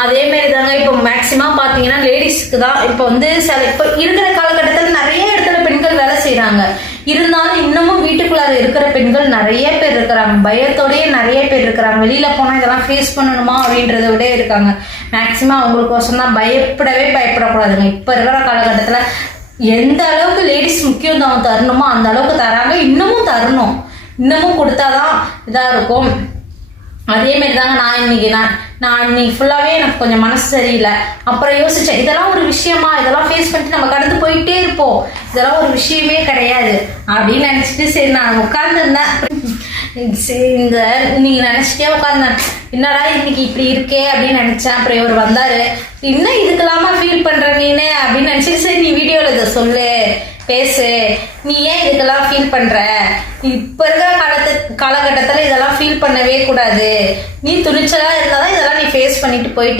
அதே மாதிரி தாங்க இப்போ மேக்சிமம் பாத்தீங்கன்னா லேடிஸ்க்கு தான் இப்போ வந்து இப்போ இருக்கிற காலகட்டத்தில் நிறைய இடத்துல பெண்கள் வேலை செய்யறாங்க. இருந்தாலும் இன்னமும் வீட்டுக்குள்ளார இருக்கிற பெண்கள் நிறைய பேர் இருக்கிறாங்க. பயத்தோடய நிறைய பேர் இருக்கிறாங்க. வெளியில போனா இதெல்லாம் ஃபேஸ் பண்ணணுமா அப்படின்றத விட இருக்காங்க. மேக்சிமம் அவங்களுக்கோசம் தான் பயப்படக்கூடாதுங்க. இப்ப இருக்கிற காலகட்டத்துல எந்த அளவுக்கு லேடிஸ் முக்கியத்துவம் தரணுமோ அந்த அளவுக்கு தராங்க. இன்னமும் தரணும். இன்னமும் கொடுத்தாதான் இதா இருக்கும். அதே மாதிரி தாங்க நான் இன்னைக்கு ஃபுல்லாவே எனக்கு கொஞ்சம் மனசு சரியில்லை. அப்புறம் யோசிச்சேன், இதெல்லாம் ஒரு விஷயமா, இதெல்லாம் ஃபேஸ் பண்ணிட்டு நம்ம கடந்து போயிட்டே இருப்போம், இதெல்லாம் ஒரு விஷயமே கிடையாது அப்படின்னு நினைச்சிட்டு சரி நான் உட்கார்ந்துருந்தேன். இந்த நீங்க நினைச்சிட்டே உட்கார்ந்தேன், என்னடா இன்னைக்கு இப்படி இருக்கே அப்படின்னு நினைச்சேன். அப்புறம் இவர் வந்தாரு, இன்னும் இதுக்கெல்லாமா ஃபீல் பண்ற நீனு அப்படின்னு நினைச்சிட்டு சரி நீ வீடியோல இதை சொல்லு, பேசு, நீ ஏன் இதுக்கெல்லாம் ஃபீல் பண்ற, இப்ப இருக்கிற காலகட்டத்துல இதெல்லாம் ஃபீல் பண்ணவே கூடாது, நீ துணிச்சலா இருந்தாதான் இதெல்லாம் நீ ஃபேஸ் பண்ணிட்டு போயிட்டே